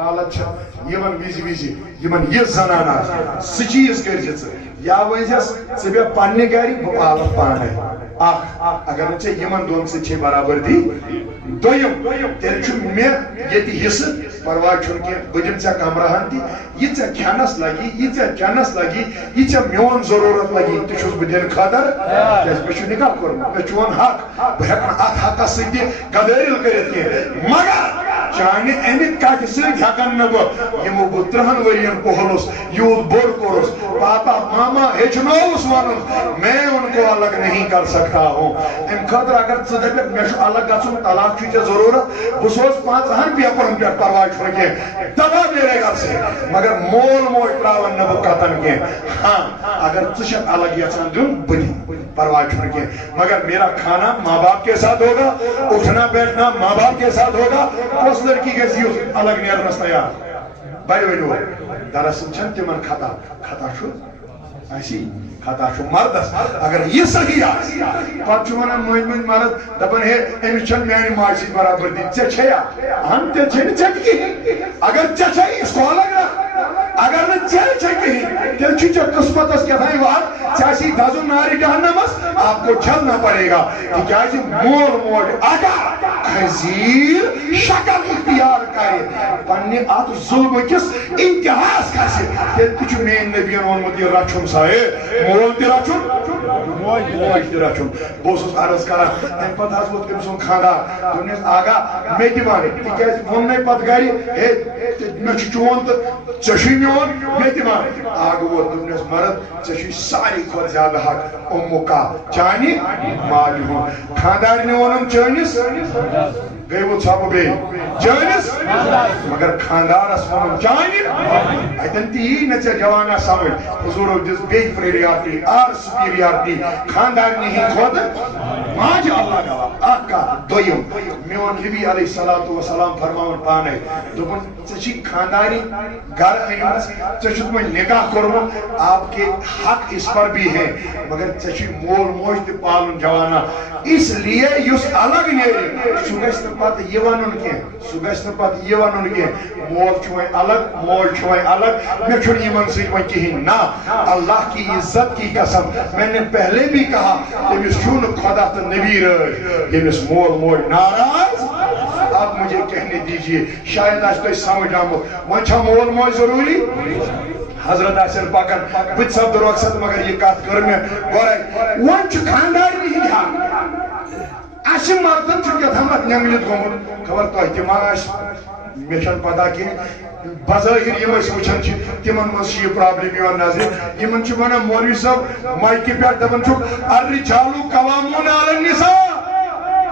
حالت یمن ویزی یمن یہ زنانہ سچیز کرزِ یا ونزس ژٕ پننہِ گرِ بہٕ پالکھ پانے اگر نہ ژےٚ یمن دۄن سۭتۍ برابردی دوٚیِم تیٚلہِ چھُ مےٚ ییٚتہِ حصہٕ پرواے چھُنہٕ کینٛہہ بہٕ دِمہٕ ژےٚ کمرہن تہِ یہِ ژےٚ کھٮ۪نس لگی یہِ ژےٚ چٮ۪نس لگی یہِ ژےٚ میون ضروٗرت لگی تہِ چھُس بہٕ دِنہٕ خٲطرٕ کیٛازِ مےٚ چھُ نکاح کوٚرمُت مےٚ چون حق بہٕ ہٮ۪کہٕ نہٕ اتھ حقس سۭتۍ تہِ گدٲرِل کٔرِتھ کینٛہہ مگر چانہِ امہِ کتھِ سۭتۍ ہٮ۪کن نہٕ بہٕ یِمو بہٕ 30 ؤرین پوٚہلُس یوٗت بوٚڑ کوٚرُس پاپا ماما ہیٚچھنووُس ونُن میں ان کو الگ نہیں کر سکتا ہوں امہِ خٲطرٕ اگر ژٕ دٔپکھ مےٚ چھُ الگ گژھُن طلاق چھُے ژےٚ ضروٗرت بہٕ سوز 5 پیپرن پٮ۪ٹھ پرواے چھُنہٕ کینٛہہ دبا میرے گھر سے مگر مول موج تراون نہٕ بہٕ قطن کینٛہہ ہاں اگر ژٕ چھکھ الگ یژھان دیُن بہٕ دِمہٕ پرواے چھُنہٕ کینٛہہ مگر میرا کھانا ماں باپ کے ساتھ ہوگا اٹھنا بیٹھنا ماں باپ کے ساتھ ہوگا کۄس لڑکی گژھِ یُتھ الگ نیرنس تیار بڑِ ؤنِو دراصل چھنہٕ تِمن خطا چھُ اسی خطا چھُ مردس اگر یہ صحیح آسہِ پتہٕ چھُ ونان مٔنٛزۍ مرد دپان ہے أمِس چھنہٕ میانہِ ماجہِ سۭتۍ برابردی ژےٚ چھیا اہن تیٚلہِ چھے نہٕ ژےٚ تہِ کِہیٖنۍ اگر ژےٚ چھے اس کو الگ رکھ اگر نہٕ ژےٚ چھے کِہیٖنۍ تیٚلہِ چھُ ژےٚ قٕسمتس کیٛاہتانۍ وات ژےٚ آسی دزُن نارِ جہنمس آپ کو چلنا پڑے گا تِکیٛازِ مول موج اگر خزیٖر شکل اختیار کرِ پننہِ اتھ ظُلمہٕ کِس انتہاس کھسہِ تیٚلہِ تہِ چھُ میٛٲنۍ نبیَن ووٚنمُت یہِ رچھُن سا ہے مول تہِ رچھُن موج تہِ رچھُن بہٕ اوسُس عرض کران تمہِ پتہٕ حظ ووت تٔمۍ سُنٛد خانٛدار دوٚپنس آگا مےٚ تہِ ون تِکیٛازِ ووٚننَے پتہٕ گرِ ہے مےٚ چھُ چون تہٕ ژےٚ چھُے میون مےٚ تہِ ون آگہٕ ووت دوٚپنس مرد ژےٚ چھُے ساروی کھۄتہٕ زیادٕ حق اُمُکا چانہِ ماجہِ ہُنٛد خانٛدارنہِ ووٚنُن چٲنِس گٔے وۄنۍ ژھۄپہٕ بیٚیہِ چٲنِس مگر خانٛدارس ووٚنُن چانہِ اتٮ۪ن تہِ یی نہٕ ژےٚ جوانہ سمجھ حضوٗرو دِژ بیٚیہِ پریریارٹی آر سپیریارٹی خانٛدارنہِ ہِنٛدۍ کھۄتہٕ ماجہِ الگ الگ اکھ کتھ دوٚیِم میون نبی علیہ الصلوۃ والسلام فرماوان پانے دوٚپُن ژےٚ چھی خانٛدارنۍ گرٕ أنمٕژ ژےٚ چھُتھ وۄنۍ نکاح کوٚرمُت آپ کے حق اس پر بھی ہے مگر ژےٚ چھی مول موج تہِ پالُن جوانہ اس لیے یُس الگ نیرِ سُہ گژھِ نہٕ پتہٕ یہِ ونُن کینٛہہ سُہ گژھِ نہٕ پتہٕ یہِ ونُن کینٛہہ مول چھُ وۄنۍ الگ موج چھُ وۄنۍ الگ مےٚ چھُنہٕ یِمن سۭتۍ وۄنۍ کِہیٖنۍ نہ اللہ کی عزت کی قسم میں نے پہلے بھی کہا تٔمِس چھُ نہٕ خدا تہٕ نبی رٲضۍ ییٚمِس مول موج ناراض اب مجھے کہنے دیجیے شاید آج تۄہہِ سمجھ آمُت وۄنۍ چھا مول موج ضروٗری حضرت آسن پکان بہٕ تہِ سپدٕ رۄخصت مگر یہِ کتھ کٔر مےٚ گۄڈے وۄنۍ چھُ خانٛدارنہِ ہِنٛدۍ حق اسہِ مردن چھُ کیٛاہتامتھ نٮ۪نٛگلِتھ گوٚمُت خبر تۄہہِ تہِ ما آسہِ مےٚ چھنہٕ پتہ کینٛہہ بظٲہر یِم أسۍ وٕچھان چھِ تِمن منٛز چھِ یہِ پرابلم یِوان نظرِ یِمن چھِ ونان مولوی صٲب مایکہِ پٮ۪ٹھ دپان چھُکھ الرِجالُ قوامُون علی النِساء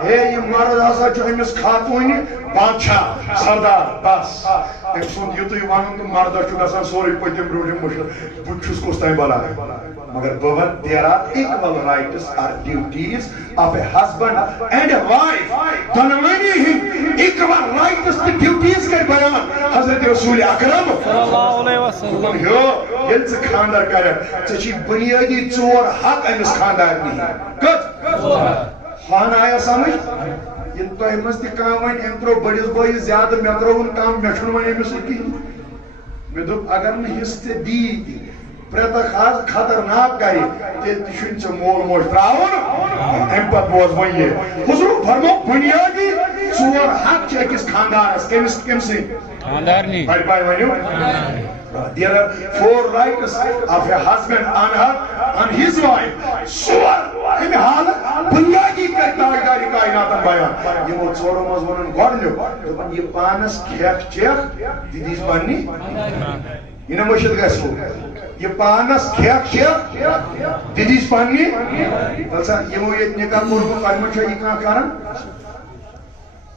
ہے یہِ مرد ہسا چھُ أمِس خاتوٗنہِ بادشاہ سردار بس أمۍ سُنٛد یُتُے ونُن تہٕ مردس چھُ گژھان سورُے پٔتِم برٛونٛٹھِم مُشکِل بہٕ چھُس کُس تام بلاے مگر بہٕ one there are equal rights or duties of a husband and a wife دۄنوٕنی ہٕنٛدۍ equal rights تہٕ duties کٔرۍ بیان حضرت رسول اکرم دوٚپُن ہیو ییٚلہِ ژٕ خانٛدر کرکھ ژےٚ چھی بُنیٲدی 4 حق أمِس خانٛدارنہِ کٔژ ہن آیا سمجھ ییٚلہِ تۄہہِ منٛز تہِ کانٛہہ وۄنۍ أمۍ ترٛوو بٔڑِس بٲیِس زیادٕ مےٚ ترٛووُن کم مےٚ چھُنہٕ وۄنۍ أمِس سۭتۍ کِہیٖنۍ مےٚ دوٚپ اگر نہٕ حصہٕ ژےٚ دِیی تہِ پرٛٮ۪تھ اکھ خطرناک کرِ تیٚلہِ تہِ چھُنہٕ ژےٚ مول موج ترٛاوُن اَمہِ پتہٕ بوز وۄنۍ یہِ حضوٗر فرمو بُنیٲدی 4 حق چھِ أکِس خانٛدارس کٔمۍ سٕنٛدۍ بڑِ بڑِ ؤنِو there are 4 rights of a husband on his wife امہِ حالہٕ بُنیٲدی کرِ تاجدارِ کائناتن بیان یِمو 4 منٛز ووٚنُن گۄڈٕنیُک دوٚپُن یہِ پانس کھٮ۪کھ چٮ۪کھ دِدیٖس پننہِ یہِ نہٕ مٔشِد گژھِ یہِ پانس کھٮ۪کھ چٮ۪کھ دِدیٖس پننہِ وَلہٕ سا یِمو ییٚتہِ نکاح کوٚرمُت تۄہہِ ما چھا یہِ کانٛہہ کران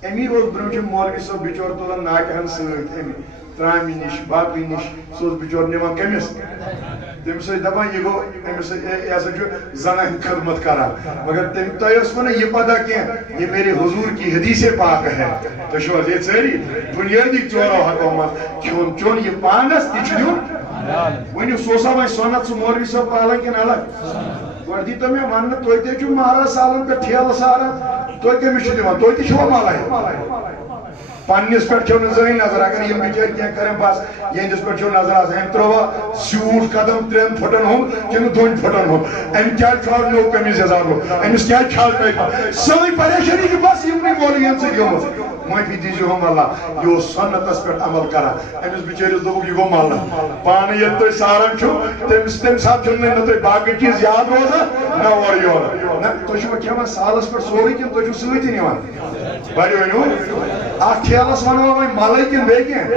امی اوس برٛونٛٹھِم مولوی صٲب بِچور تُلان ناٹہِ ہن سۭتۍ امی ترامہِ نِش باقٕے نِش سُہ اوس بِچور نِوان کٔمِس تٔمِس ٲسۍ دپان یہِ گوٚو أمِس یہِ ہسا چھُ زنانہِ خدمت کران مگر تۄہہِ اوسوٕ نہٕ یہِ پتہ کینٛہہ یہِ میرے حضوٗر کی حدیثے پاک ہے تُہۍ چھِو حظ ییٚتہِ سٲری بُنیٲدی 4 حقو منٛز کھیوٚن چیوٚن یہِ پانس تہِ چھُ دیُن ؤنِو سُہ اوسا وۄنۍ سۄنت سُہ مولوی صٲب پالان کِنہٕ الگ گۄڈٕ دیٖتو مےٚ وننہٕ تُہۍ تہِ چھِو مہراز سالن پٮ۪ٹھ ٹھیلہٕ ساران تُہۍ کٔمِس چھِو دِوان تُہۍ تہِ چھِوا ملٲے پنس پہ چھو زہن نظر اگر یہ بچار کی کریں بس یہندس پہ چھو نظر آس ام تروا سیوٹ قدم 3 پھٹن ہوں کن 2 پھٹن ہوں ام کیا چھو نو قمیض یزار ہو امس کیا چھال پہ سوئی پریشانی کی بس یہ مولوین سے گیومس معافی دیجیے ہم اللہ یہ سنتس پہ عمل کرا امس بچارس دوک یہ گو مالنا پانے یہ تو سارن چھو تم ساتھ چھو نہ باقی چیز یاد روزا نہ اور یور نہ تو چھو کھیوان سالس پہ سوری کن تو چھو سوئی نیوان بڑی ونو اخ کھیلس ونو وۄنۍ ملے کن بیٚیہِ کینٛہہ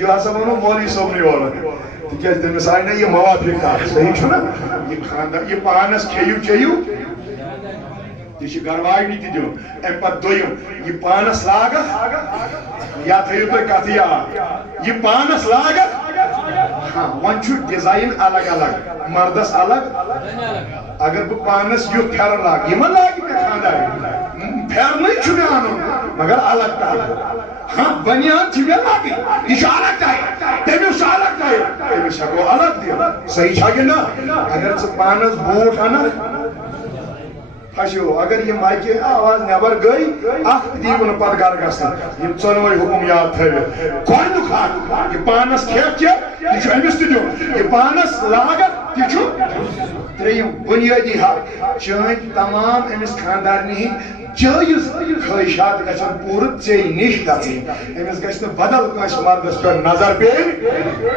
یہ ہسا ونو مولوی صٲبنٕے یورٕ تِکیٛازِ تٔمِس آیہِ نہ یہِ موافق کتھ صحیح چھُنا یہِ خاندار یہِ پانس کھیٚیِو چیٚیِو یہِ چھِ گرواجنہِ تہِ دیُن امہِ پتہٕ دوٚیِم یہِ پانس لاگکھ یا تھٲیِو تُہۍ کتھ یاد یہِ پانس لاگکھ ہاں وۄنۍ چھُ ڈِزاین الگ الگ مردس الگ اگر بہٕ پانس یُتھ پھٮ۪رن لاگہٕ یہِ ما لاگہِ مےٚ خاندارنہِ پھٮ۪رنٕے چھُ مےٚ انُن مگر الگ ٹایپ ہاں بنیان چھِ مےٚ لاگٕنۍ یہِ چھُ الگ ٹایپ تٔمِس چھُ الگ ٹایپ تٔمِس ہٮ۪کو الگ دِتھ صحیح چھا کِنہٕ نہ اگر ژٕ پانس بوٗٹھ انکھ پھسیو اگر یہ مائکہِ آواز نیبر گئی اخ دیو نہٕ پتہٕ گرٕ گژھنہٕ یم ژۄنوے حکم یاد تھٲوِتھ گۄڈنیُک اکھ یہِ پانس کھٮ۪تھ چٮ۪تھ یہِ چھُ أمِس تہِ دیُن یہِ پانس لاگکھ تہِ چھُ ترٛیٚیِم بُنیٲدی حق چٲنۍ تمام أمِس خاندارنہِ ہٕنٛدۍ جٲیز خٲہِشات گژھن پوٗرٕ ژےٚ نِش گژھٕنۍ أمِس گژھِ نہٕ بدل کٲنٛسہِ مردس پٮ۪ٹھ نظر پیٚنۍ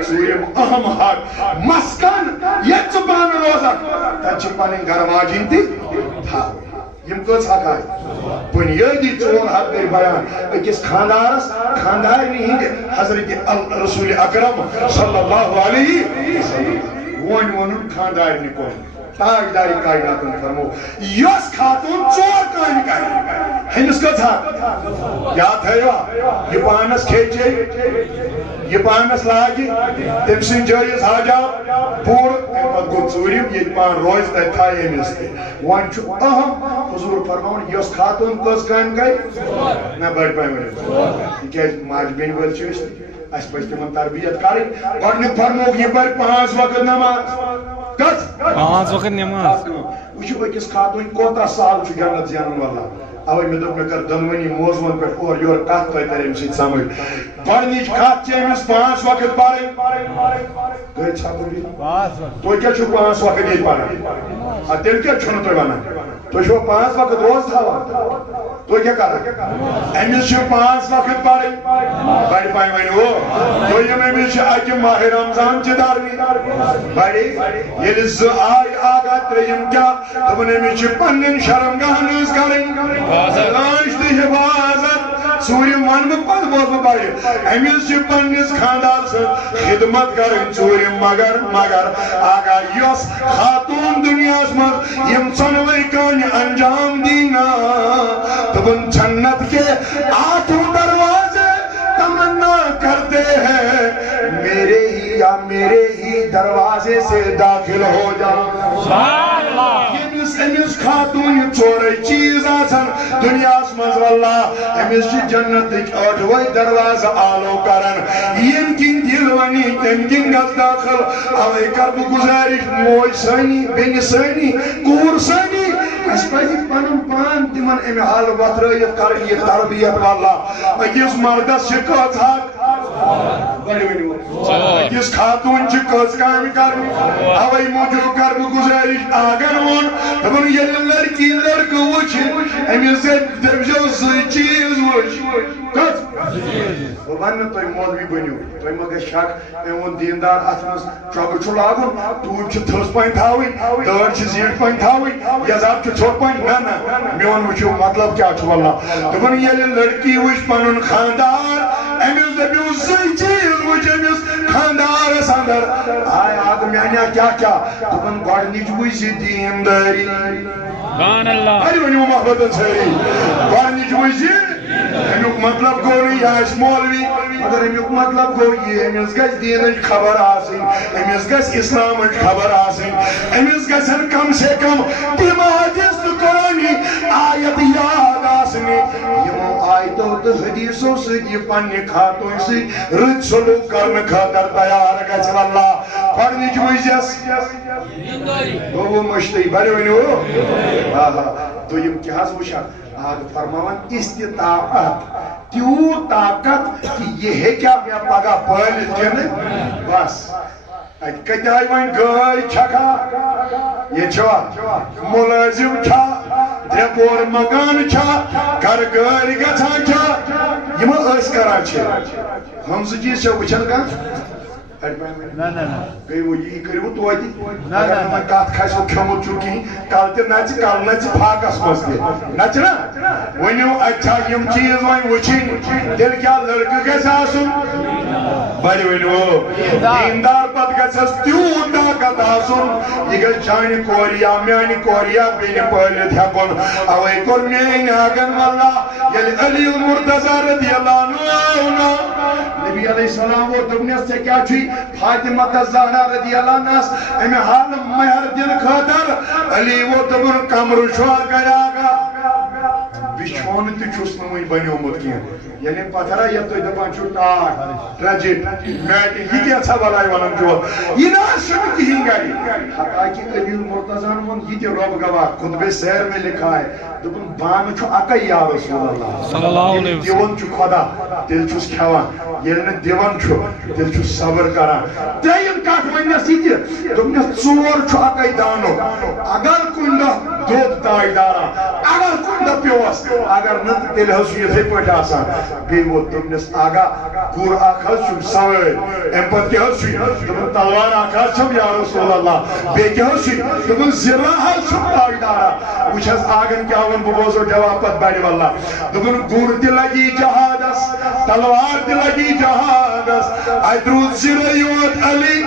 ژوٗرِم اہم حق مسکن ییٚتہِ ژٕ پانہٕ روزکھ تتہِ چھِ پنٕنۍ گرٕ واجِنۍ تہِ تھاوٕنۍ یم کٔژ حق آیہِ بُنیٲدی 4 حق گٔے بیان أکِس خاندارس خاندارنہِ ہٕنٛدِ حضرت رسول اکرم صلی اللہ علیہ وسلم وۄنۍ ووٚنُن خاندارنہِ کوٚر تاجداری کائناتن فرمو یس خاتون 4 کامہِ کرِ ہمس کٔژ حق یاد تھٲیوا یہِ پانس کھیٚیہِ چیٚیہِ یہِ پانس لاگہِ تٔمۍ سٕنٛدۍ جٲیز حاجات پوٗرٕ امہِ پتہٕ گوٚو ژوٗرِم ییٚتہِ پان روزِ تتہِ تھایہِ أمِس تہِ وۄنۍ چھُ اہم حضوٗر فرماوُن یۄس خاتون کٔژ کامہِ کرِ نہ بٔڑ پہم ؤنِو تِکیٛازِ ماجہِ بیٚنہِ وٲلۍ چھِ أسۍ اسہِ پزِ تِمن تربیت کرٕنۍ گۄڈنیُک فرمووُکھ یہِ پرِ 5 وقت نماز کٔژ 5 وقت نماز وٕچھِو أکِس خاتوٗنۍ کوتاہ سہل چھُ جنت زینُن واللہ اوے مےٚ دوٚپ مےٚ کر دۄنوٕنی موضوٗعن پٮ۪ٹھ اورٕ یورٕ کتھ تۄہہِ ترِ امہِ سۭتۍ سمجھ گۄڈنِچ کتھ چھِ أمِس 5 وقت پرٕنۍ گٔے ژھۄپہٕ تُہۍ کیٛاہ چھُو 5 وقت ییٚتہِ پران ادٕ تیٚلہِ کیٛاہ چھُنہٕ تُہۍ ونان تُہۍ چھُوا 5 وقت روز تھاوان تُہۍ کیٛاہ کران أمِس چھِ 5 وقت پرٕنۍ بڑِ پایہِ ؤنِو دوٚیِم أمِس چھِ اکہِ ماہِ رمضان چہِ درمی بڑِ ییٚلہِ 2 آیہِ آگاہ ترٛیٚیِم کیٛاہ دوٚپُن أمِس چھِ پننٮ۪ن شرمگاہن ہٕنٛز کرٕنۍ علاج تہٕ حفاظت ژوٗرِم ونہٕ بہٕ پتہٕ بوز بہٕ بڑِ أمِس چھِ پننِس خاندار سٕنٛز خدمت کرٕنۍ ژوٗرِم مگر آگاہ یۄس خاتوٗن دُنیاہس منٛز یِم ژۄنوَے کامہِ انجام دی نا دوٚپُن جنت کے 8 دروازے تمنا کرتے ہیں میرے ہی دروازے سے داخل ہو جاؤ أمِس خاتوٗنہِ 4 چیٖز آسن دُنیاہس منٛز واللہ أمِس چھِ جنتٕکۍ 8 دروازٕ آلو کران ییٚمہِ کِنۍ دِل وَنہِ تَمہِ کِنۍ گژھ داخل اوے کر بہٕ گُزٲرِش موج سٲنی بیٚنہِ سٲنی کوٗر سٲنی اَسہِ پَزِ پنُن پان تِمن اَمہِ حالہٕ وۄتھرٲیِتھ کرٕنۍ یہِ تربیت واللہ أکِس مردس چھِ کٔژ حق أکِس خاتوٗن چھِ کٔژ کامہِ کرنہِ اوے موٗجوٗب کر بہٕ گُزٲرِش آگن ووٚن دوٚپُن ییٚلہِ لڑکی لڑکہٕ وٕچھِ أمِس دٔپۍزیو 2 چیٖز وٕچھ کٔژ بہٕ ونہٕ تۄہہِ مولوی بٔنِو تۄہہِ ما گژھِ شک أمۍ ووٚن دیٖندار اتھ منٛز چۄگہٕ چھُ لاگُن ٹوٗپۍ چھِ تھٔز پہن تھاوٕنۍ دٲڑ چھِ زیٖٹھ پہن تھاوٕنۍ یزار چھُ ژھوٚٹ پہن نہ میون وٕچھِو مطلب کیٛاہ چھُ واللہ دوٚپُن ییٚلہِ لڑکی وٕچھ پنُن خاندار أمِس دٔپِو 2 چیٖز وٕچھ أمِس خاندارس انٛدر آے آگ میانیا کیٛاہ دوٚپُن گۄڈنِچ وٕچھ دیٖندٲری اَدٕ ؤنِو محبتن سٲری گۄڈنِچ وٕچھ امیُک مطلب گوٚو نہٕ یہِ آسہِ مولوی مگر امیُک مطلب گوٚو یہِ أمِس گژھِ دیٖنٕچ خبر آسٕنۍ أمِس گژھِ اِسلامٕچ خبر آسٕنۍ أمِس گژھن کم سے کم تِم حدیث تہٕ قرآنی آیت یاد آسنہِ یِمو آیتو تہٕ حدیثو سۭتۍ یہِ پننہِ خاتوٗنۍ سۭتۍ رٕتۍ سلوٗک کرنہٕ خٲطرٕ تیار گژھِ واللہ گۄڈنِچ وٕچھس گوٚو مٔشتٕے بڑِ ؤنِو دویم کیا حض وشا آگ فرماوان استطاعت تیو طاقت کہ یہ ہے کیا میں پگا پالت کن بس ات کت آئی وین گاڑی چھکا یہ چھوا ملازم چھا ترے پور مکان چھا گھر گاڑی گژھان چھا یہ اس کران چھے ہم سو چیز چھا وچھن کان گئی وہ یہ کرو تو اگر میں کات کھاسو کھمت چھو کی کل تے نچ کل نچ پھاکس مس دے نچ نا ونیو اچھا یم چیز وۄنۍ وٕچھِنۍ تیٚلہِ کیٛاہ لڑکہٕ گژھِ آسُن بڑِ ؤنِو دیندار پتہٕ گژھٮ۪س تیوٗت طاقت آسُن یہِ گژھِ چانہِ کورِ یا میانہِ کورِ یا بیٚنہِ پٲلِتھ ہٮ۪کُن اوے کوٚر میٲنۍ آگن واللہ ییٚلہِ علی المرتضیٰ رضی اللہ عنہ نبی علیہ السلام ووٚن دوٚپنس ژےٚ کیٛاہ چھُے فاطمہ زہرا رضی اللہ عنہس امہِ حالہٕ مہر دِنہٕ خٲطرٕ علی ووٚن دوٚپُن کمرٕ چھُوا گرا بچھون تہ چھُس نہٕ وۄنۍ بنیومُت کینٛہہ یعنی پتھرا یتھ تُہۍ دپان چھِو ٹاٹھ ٹرٛجِٹ میٹہِ یہِ کیٛاہ بلاے ونان چھُ یہِ نہ حظ چھُنہٕ کِہیٖنۍ گرِ حتاکہِ علی المرتضیٰ ووٚن یہِ تہِ رۄب گواہ خطبے سیر میں لکھا ہے دوٚپُن بانہٕ چھُ اکے یا رسول اللہ ییٚلہِ دِوان چھُ خۄدا تیٚلہِ چھُس کھٮ۪وان ییٚلہِ نہٕ دِوان چھُ تیٚلہِ چھُس صبر کران ترٛیٚیِم کتھ وننس یہِ تہِ دوٚپنس ژور چھُ اکے دانُک اگر کُنہِ دۄہ دۄد تاج دارا اگر کُنہِ دۄہ پیوس اگر نہ تیٚلہِ حظ چھُ یِتھٕے پٲٹھۍ آسان بیٚیہِ ووت دوٚپنس آگا گُر اکھ حظ چھُم سوٲرۍ امہِ پتہٕ کیٛاہ حظ چھُے دوٚپُن تلوار اکھ حظ چھم یا رسول اللہ بیٚیہِ کیٛاہ حظ چھُے دوٚپُن زِرا حظ چھُم تاج دارا وٕچھ حظ آگن کیٛاہ ووٚن بہٕ بوزو جواب پتہٕ بڑِ واللہ دوٚپُن گُر تہِ لگی جہادس تلوار تہِ لگی جہادس اتہِ روٗد زِرے یوت علی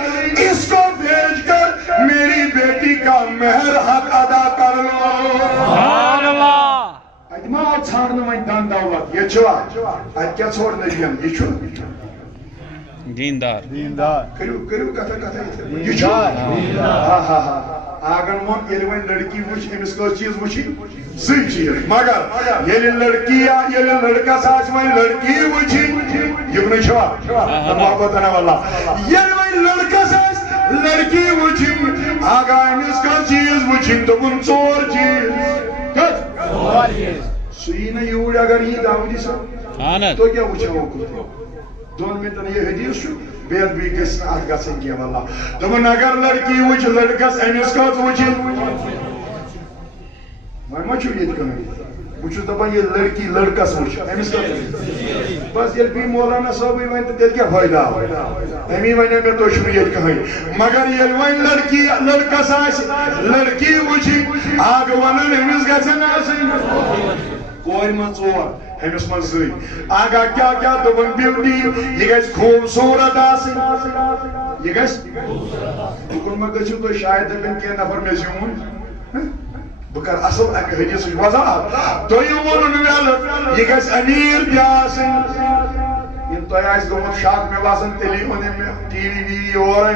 اس کو بھیج کر میری بیٹی کا مہر حق ادا کر لو سبحان اللہ اتہِ ما آو ژھانڈنہٕ وۄنۍ دن دولت ییٚتہِ چھُوا اتہِ کیٛاہ ژھور نبیَن یہِ چھُ دیندار کٔرِو کٔرِو کتھا کتھا یہِ چھُ آگن ووٚن ییٚلہِ وۄنۍ لڑکی وٕچھ أمِس کٔژ چیٖز وٕچھِنۍ زٕے چیٖز مگر ییٚلہِ لڑکی یا ییٚلہِ لڑکس آسہِ وۄنۍ لڑکی وٕچھِنۍ یِمنٕے چھوا محبت انا واللہ ییٚلہِ وۄنۍ لڑکس آسہِ لڑکی وٕچھِنۍ آگا أمِس کٔژ چیٖز وٕچھِنۍ دوٚپُن ژور چیٖز سُہ یی نہٕ یوٗرۍ اگر یی داوودی صٲب تُہۍ کیٛاہ وٕچھو دۄن مِنٹن یہِ حدیث چھُ بے ادبی گژھِ نہٕ اتھ گژھٕنۍ کینٛہہ واللہ دوٚپُن اگر لڑکی وٕچھ لڑکس أمِس کٔژ وٕچھِنۍ وۄنۍ ما چھُو ییٚتہِ کٕہٕنۍ بہٕ چھُس دپان ییٚلہِ لڑکی لڑکس وٕچھ أمِس کٔژ بس ییٚلہِ بیٚیہِ مولانا صٲبٕے وۄنۍ تہٕ تیٚلہِ کیٛاہ فٲیدٕ آو أمی وَنیو مےٚ تُہۍ چھُو ییٚتہِ کٕہٕنۍ مگر ییٚلہِ وۄنۍ لڑکی لڑکس آسہِ لڑکی وٕچھِنۍ آگہٕ وَنُن أمِس گژھن آسٕنۍ کورِ منٛز ژور أمِس منٛز زٕے آگاہ کیٛاہ کیٛاہ دوٚپُن بیوٹی یہِ گژھِ خوٗبصوٗرت آسٕنۍ یہِ گژھِ دُکُن ما گٔژھِو تُہۍ شاید دٔپِنۍ کینٛہہ نفر مےٚ زیوٗن بہٕ کرٕ اصٕل اکہِ حدیثٕچ وضاحت دوٚیِم ووٚنُن ویلہٕ یہِ گژھِ أمیٖر تہِ آسٕنۍ ییٚلہِ تۄہہِ آسہِ گوٚمُت شک مےٚ باسان تیٚلی اوٚن مےٚ ٹی وی وی وی اورے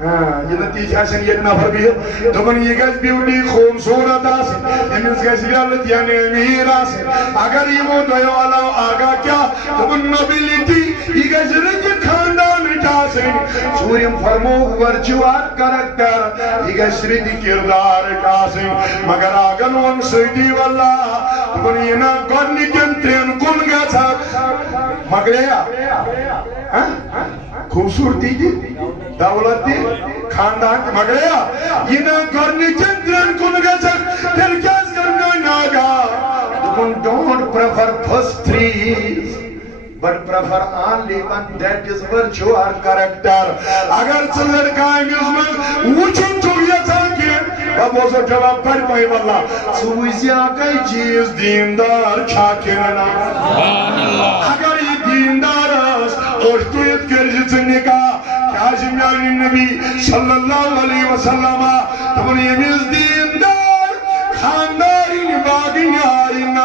ییٚلہِ نہٕ تِتھۍ آسن ییٚتہِ نفر بِہِتھ دوٚپُن یہِ گژھِ بیوٹی خوٗبصوٗرت آسٕنۍ أمِس گژھِ ویلہٕ یعنی أمیٖر آسٕنۍ اگر یِمو دۄیو علاوٕ آگاہ کیٛاہ دوٚپُن نوبلٹی یہِ گژھِ رٕتہِ خاندانٕچ آسٕنۍ ژوٗرِم فرمو ورچوار کرکٹر یہِ گژھِ رٕتہِ کِردارٕچ آسٕنۍ مگر آگن ووٚن سۭتی واللہ دوٚپُن یہِ نہ گۄڈنِکٮ۪ن ترٛٮ۪ن کُن گژھکھ مۄکلییا خوٗبصوٗرتی تہِ دولت تہِ خاندان تہِ مۄکلییا یہِ نہ گۄڈنِکٮ۪ن ترٛٮ۪ن کُن گژھکھ تیٚلہِ کیٛازِ کٔر میٛٲنۍ آگاہ دوٚپُن don't prefer first three but prefer only one that is virtue or character اگر ژٕ لڑکہٕ أمِس منٛز وٕچھُن چھُکھ یژھان کینٛہہ بہٕ بوزو جواب بڑِ پٲے واللہ ژٕ وٕچھ اکے چیٖز دیندار چھا کِنہٕ نہ اگر یہِ دیندار ٲس أچھ تُلِتھ کٔرزِ ژٕ نکاح کیٛازِ میانہِ نبی صلی اللہ علیہ وسلم دوٚپُن ییٚمِس دیندار خاندارٕنۍ باغٕنۍ دارنا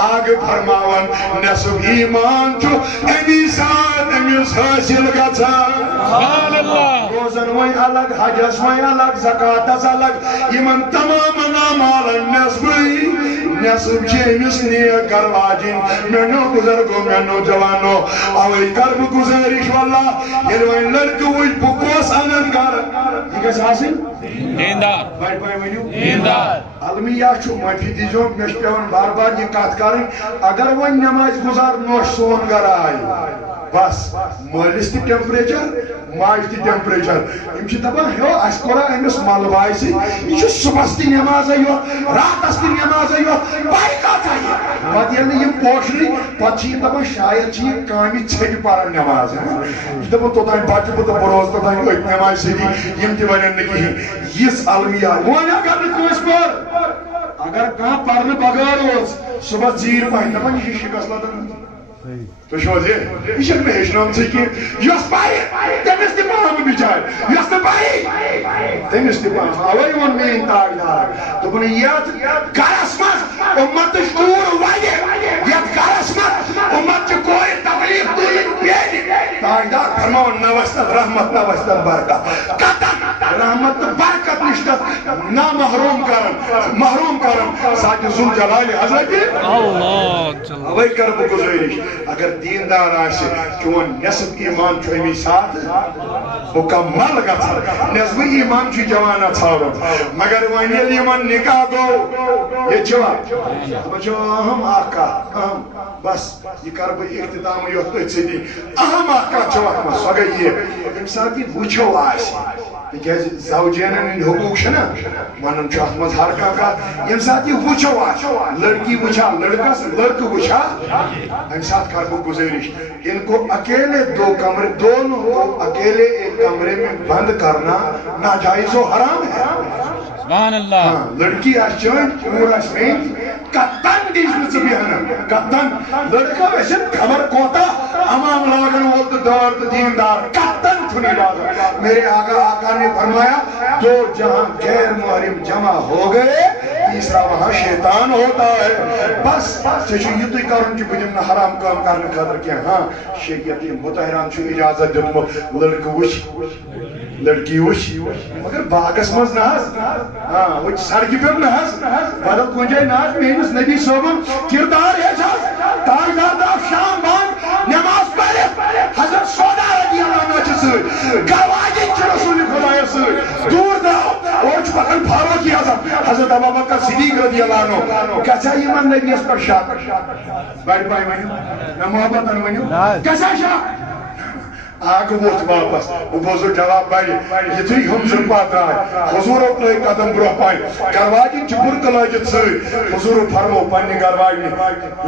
آگ فرماون نصف ایمان چھو امی ساتھ امیس حاصل گژھان روزن وی الگ حجس وی الگ زکاتس الگ یمن تمام اعمالن نصف چھ امس نیک کر واجن مینو بزرگو مینو جوانو اوے کر بہ گزارش واللہ یل وی لڑکہ وچ بکوس انن کر یہ گژھِ آسن دیندار بڑ پاے ونیو دیندار المیہ چھو معافی دیجو مےٚ چھُ پیوان بار بار یہ کتھ کرٕنۍ اگر وۄنۍ نماز گزار نوش سون گھر آے بس مٲلِس تہِ ٹیمپریچر ماجہِ تہِ ٹیمپریچر یِم چھِ دپان ہیو اَسہِ کوٚرا أمِس ملبہٕ آسہِ یہِ چھُ صُبحس تہِ نٮ۪مازے یوت راتس تہِ نٮ۪مازے یوت پاے کتھ پتہٕ ییٚلہِ نہٕ یِم پوشرٕے پتہٕ چھِ یِم دپان شاید چھِ یہِ کامہِ ژھیٚپہِ پران نٮ۪ماز یہِ چھِ دپان توٚتام بچہٕ بہٕ تہٕ بہٕ روزٕ توٚتام أتھۍ نٮ۪مازِ سۭتی یِم تہِ ونن نہٕ کِہیٖنۍ یِژھ المیہ وۄنۍ اگر نہٕ کٲنٛسہِ پٔر اگر کانٛہہ پرنہٕ بغٲر اوس صُبحس ژیٖرۍ پہن دپان یہِ چھِ شِکس لدن تو چھو حظ یہ چھِ نہٕ ہیٚچھنٲمژٕے کینٛہہ یۄس پرِ تٔمِس تہِ پرنہٕ بِچارِ یۄس نہٕ پرِ تٔمِس تہِ پرنہٕ اَوَے ووٚن میٛٲنۍ تاجدار دوٚپُن یتھ گرس منٛز اُمتٕچ کوٗر وَنہِ یتھ گرس منٛز اُمتچہِ کورِ تکلیٖف تُلٕنۍ پیٚیہِ تاجدار فرماوُن نہ وَسہِ تتھ رحمت نہ وَسہِ تتھ برکت قطعاً رحمت تہٕ برکت نِش تتھ نا محروم کرن ذاتِ ذوالجلالِ حضرت اَوَے کر بہٕ گُزٲرِش اگر دیندار آسہِ چون نصف ایمان چھُ امی ساتھ مکمل گژھان نصف ایمان چھُ جوانا ژھانڈُن مگر وۄنۍ ییٚلہِ یِمن نکاح گوٚو ییٚتہِ چھُوا دپان چھِ اہم اکھ کتھ اہم بس یہِ کرٕ بہٕ اختتام یوت تٔتھۍ سۭتی اہم اکھ کتھ چھِ اتھ منٛز سۄ گٔے یہِ ییٚمہِ ساتہٕ یہِ وٕچھو آسہِ تِکیٛازِ زوجینن ہٕنٛدۍ حقوٗق چھِنہ ونُن چھُ اتھ منٛز ہر کانٛہہ کتھ ییٚمہِ ساتہٕ یہِ وٕچھو آسہِ لڑکی وٕچھا لڑکس لڑکہٕ وٕچھا امہِ ساتہٕ کر بہٕ گزٲرش ان کو اکیلے دونوں کو اکیلے ایک کمرے میں بند کرنا ناجائز و حرام ہے سبحان اللہ لڑکی آسہِ چٲنۍ کوٗر آسہِ میٛٲنۍ قطعاً دِژ نہٕ ژٕ بیٚہنہٕ قطعاً لڑکہٕ ٲسِن خبر کوتاہ امام لاگن وول تہٕ دار تہٕ دیندار قطعاً چھُنہٕ اجازت میرے آقا نے فرمایا دو جہاں غیر محرم جمع ہو گئے تیسرا وہاں شیطان ہوتا ہے بس ژےٚ چھُ یُتُے کرُن کہِ بہٕ دِمہٕ نہٕ حرام کٲم کرنہٕ خٲطرٕ کینٛہہ ہاں شریعت مطہران چھُ اجازت دیُتمُت لڑکہٕ وٕچھ لڑکی وٕچھ مگر باغس منٛز نہ حظ ہاں وٕچھ سڑکہِ پٮ۪ٹھ نہ حظ بدل کُنہِ جایہِ نہ حظ میٲنِس نبی صٲبُن کردار ہیٚچھ حظ تاجدار درٛاو شام بنٛد نٮ۪ماز پٔرِتھ حضرت سودا رضی اللہ عنہ چھِ سۭتۍ گرٕ واجِنۍ چھِ رسوٗلِ خۄدایس سۭتۍ دوٗر درٛاو اور چھُ پکان فاروق اعظم حضرت ابوبکر صدیق رضی اللہ عنہ گژھا یِمن نبیَس پٮ۪ٹھ شک بڑِ پاے ؤنِو نہ محبتن ؤنِو گژھا شک آگ ووت واپس وہ بوزو جواب بڑی یتھُے ہم زٕ پتھ درٛاے حضوٗرو ترٛٲے قدم برٛونٛہہ پہن گرواجِنۍ چھِ بُرکہٕ لٲگِتھ سۭتۍ حضوٗرو فرمو پننہِ گرواجنہِ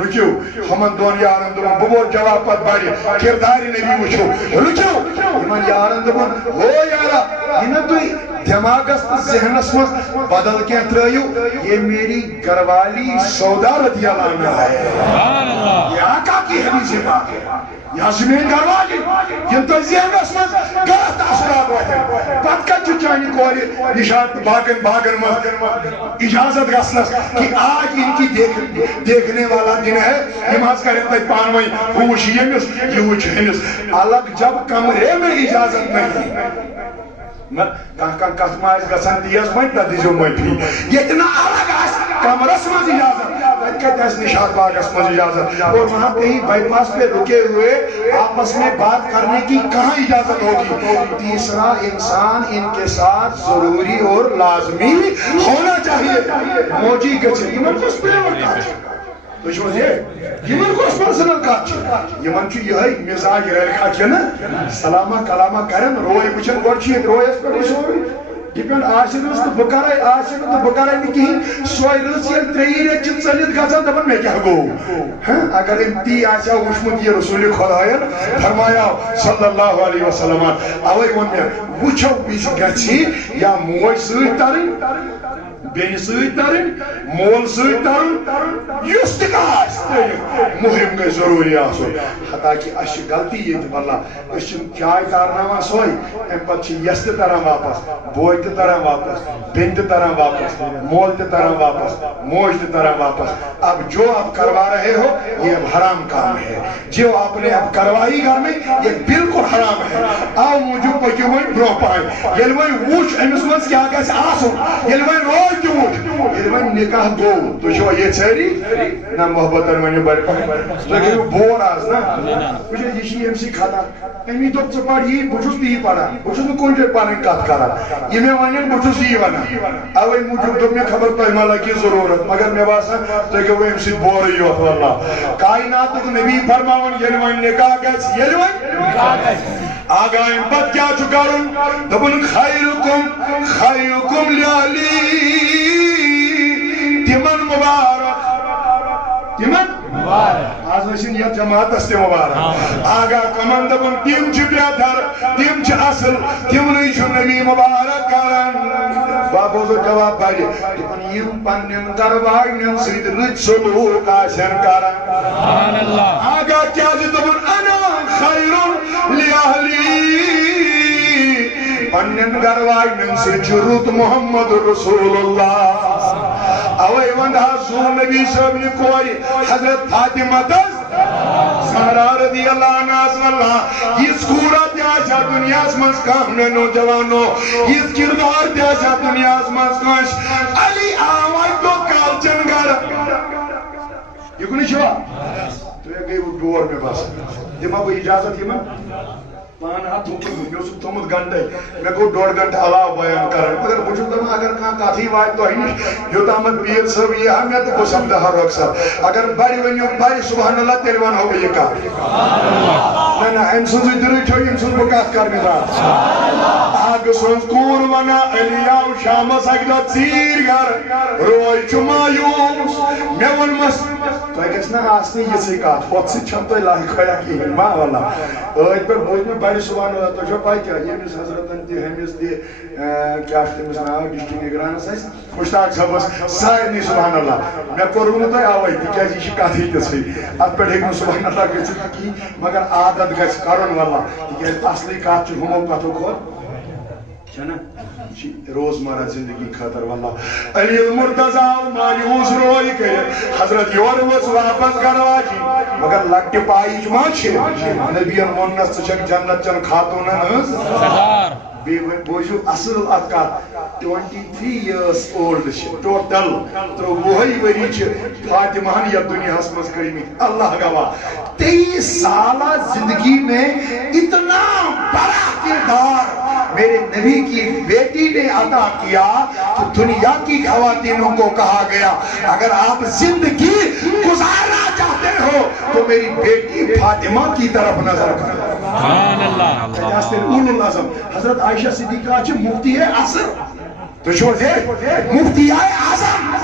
رُکِو ہمن دۄن یارن دوٚپُن بہٕ ووت جواب پتہٕ بڑِ کردارِ نبی وٕچھو رُکِو یِمن یارن دوٚپُن ہو یارا یہِ نہ تُہۍ دٮ۪ماغس تہٕ ذہنس منٛز بدل کینٛہہ ترٛٲیِو یہ میری گھروالی سودا رضی اللہ عنہا ہے یہ آقا کی حدیث پاک ہے یہ چھِ میٛٲنۍ گھرواجِنۍ یِم تۄہہِ ذہنس منٛز غلط اثرات وٲتن پتہٕ کتہِ چھُ چانہِ کورِ نِشان باغن منٛز اجازت گژھنس کہ آج ان کی دیکھنے والا دن ہے یِم حظ کرن تتہِ پانہٕ ؤنۍ ہُہ وٕچھ ییٚمِس یہِ وٕچھ ہُمِس الگ جب کمرے میں اجازت نہیں کانٛہہ کتھ ما آسہِ گژھان تیز وۄنۍ تتھ دِزیو معٲفی ییٚتہِ نہٕ الگ آسہِ کمرس منٛز اجازت تتہِ کتہِ آسہِ نشاط باغس منٛز اجازت اور وہاں کہیں بائی پاس پہ رکے ہوئے آپس میں بات کرنے کی کہاں اجازت ہوگی تیسرا انسان ان کے ساتھ ضروری اور لازمی ہونا چاہیے موجی گژھِ یِمن کُس پیور کتھ تُہۍ چھِو حظ یِمن کُس پٔرسنل کتھ چھِ یِمن چھُ یِہے مزاج ریکھا چھنہٕ سلاما کلاما کرن روے وٕچھن گۄڈٕ چھُ ییٚتہِ رویس پٮ۪ٹھٕے سورُے ڈِپینڈ آسہِ رٕژ تہٕ بہٕ کرے آسہِ نہٕ تہٕ بہٕ کرے نہٕ کِہیٖنۍ سۄے رٕژ ییٚلہِ ترٛیٚیہِ ریٚتہِ چھِ ژٔلِتھ گژھان دپان مےٚ کیٛاہ گوٚو اگر أمۍ تی آسہِ ہا وٕچھمُت یہِ رسوٗلِ خۄداین فرمایا صلی اللہ علیہ وسلم اوے ووٚن مےٚ وٕچھو وِزِ گژھِ یا موج سۭتۍ ترٕنۍ بین سۭتۍ ترٕنۍ مول سۭتۍ ترُن یُس تہِ کانٛہہ محرم گژھِ ضروٗری آسُن حتاکہِ اَسہِ چھِ غلطی ییٚتہِ واللہ أسۍ چھِنہٕ چاے تارناوان سۄے اَمہِ پتہٕ چھِ یَس تہِ تران واپس بوے تہِ تران واپس بیٚنہِ تہِ تران واپس مول تہِ تران واپس موج تہِ تران واپس اب جو آپ کروا رہے ہو یہ اب حرام کام ہے جو آپ نے اب کروائی گھر میں یہ بالکل حرام ہے آو موجود پٔکِو وۄنۍ برٛونٛہہ پہن ییٚلہِ وۄنۍ وُچھ أمِس منٛز کیٛاہ گژھِ آسُن ییٚلہِ وۄنۍ روز تہِ وُچھ ییٚلہِ وۄنۍ نِکاح گوٚو تُہۍ چھِوا یژھٲری نہ محبتن ؤنِو بڑِ پہن تُہۍ گٔیِو بور آز نا وٕچھ یہِ چھِ أمسٕے خطا أمی دوٚپ ژٕ پَر یی بہٕ چھُس تی پران بہٕ چھُس نہٕ کُنہِ جایہِ پنٕنۍ کتھ کران یہِ مےٚ وَنن بہٕ چھُس یی ونان اوے موٗجوٗب دوٚپ مےٚ خبر تۄہہِ ما لگہِ ضروٗرت مگر مےٚ باسان تُہۍ گٔیوٕ أمۍ سۭتۍ بورٕے یوت واللہ کائناتُک نبی فرماوان ییٚلہِ وۄنۍ نِکاح گژھِ ییٚلہِ وۄنۍ آگاہ اَمہِ پتہٕ کیٛاہ چھُ کرُن دوٚپُن خیرکم لِأہلی تِمن مبارک تِمن آز ٲسِن یتھ جماعتس تہِ مبارک آگاہ کمن دوٚپُن تِم چھِ بہتر تِم چھِ اصل تِمنٕے چھُ نبی مبارک کران بابو جواب بڑِ دوٚپُن یِم پننٮ۪ن گرٕ واجنٮ۪ن سۭتۍ رٕتۍ سلوٗک آسن کران آگاہ کیٛازِ دوٚپُن انا خیرٌ لِأہلی پننٮ۪ن گرٕ واجنٮ۪ن سۭتۍ چھُ رُت محمد رسول اللہ اوے ونٛدٕ حظ سون نبی صٲبنہِ کورِ حضرت فاطمہ تس زہرا رضی اللہ عنہَس واللہ یِژھ خوٗرت تہِ آسہِ دُنیاہس منٛز کانٛہہ نوجوانو یِژھ کِردار تہِ آسہِ دُنیاہس منٛز کٲنٛسہِ علی آو اَکہِ دۄہ کالچن گرٕ یِکُن چھُوا تُہۍ گٔیوٕ ڈور مےٚ باسان دِما بہٕ اِجازت یِمن پانہٕ ہا تھوٚمُت مےٚ اوسُکھ تھوٚمُت گنٹے مےٚ گوٚو ڈۄڑ گنٹہٕ علاوٕ بیان کران مگر بہٕ چھُس دپان اگر کانٛہہ کتھٕے واتہِ تۄہہِ نِش یوٚتامتھ پیٖر صٲب یی ہا مےٚ تہٕ بہٕ سمدٕہا رۄخصت اگر بڑِ ؤنِو بڑِ سبحان اللہ تیٚلہِ ونہو بہٕ یہِ کتھ نہ نہ أمۍ سٕنٛزٕے دِلٕے چھو أمۍ سٕنٛز بہٕ کتھ کرنہِ راز آگہٕ سٕنٛز کوٗر ونان علی آو شامس اکہِ دۄہ ژیٖرۍ گرٕ روے چھُ مایوٗس مےٚ ووٚنمس تۄہہِ گژھِ نہ آسنہِ یِژھٕے کتھ ہۄتھ سۭتۍ چھَنہٕ تۄہہِ لاحقا کِہیٖنۍ ما واللہ ٲدۍ پٮ۪ٹھ بوٗز مےٚ بڑِ سبحان اللہ تۄہہِ چھو پاے کیٛاہ ییٚمِس حضرتن تہِ ہُمِس تہِ کیٛاہ چھُ تٔمِس ناو ڈسٹرکٹ نگرانس اَسہِ مشتاق صٲبس سارنٕے سبحان اللہ مےٚ کوٚروٕ نہٕ تۄہہِ اوے تِکیٛازِ یہِ چھِ کتھٕے تِژھٕے اتھ پٮ۪ٹھ ہیٚکہِ نہٕ سبحان اللہ گٔژھِتھ کِہیٖنۍ مگر عادت گژھِ کرُن واللہ تِکیٛازِ اصلی کتھ چھِ ہُمو کتھو کھۄتہٕ چھنا یہِ چھِ روزمرہ زندگی خٲطرٕ واللہ علی المرتضیٰ آو مایوٗس روے کٔرِتھ حضرت یورٕ ؤژھ واپس گرٕ واجِنۍ مگر لۄکٹہِ پایِچ ما چھِ نبیَن ووٚننس ژٕ چھکھ جنت چٮ۪ن خاتوٗنن ہٕنٛز بیٚیہِ بوٗزِو اصٕل اکھ کتھ 23 years old چھِ ٹوٹل 23 ؤری چھِ فاطمہن یتھ دُنیاہس منٛز کٔرمٕتۍ اللہ گواہ 23 سالہ زندگی میں اتنا بڑا کردار میرے نبی کی بیٹی نے عطا کیا تو دنیا کی خواتینوں کو کہا گیا اگر آپ زندگی گزارنا چاہتے ہو تو میری بیٹی فاطمہ کی طرف نظر کرو سبحان اللہ حضرت عائشہ صدیقہ چھِ مفتی اصل تو چھو مفتی اعظم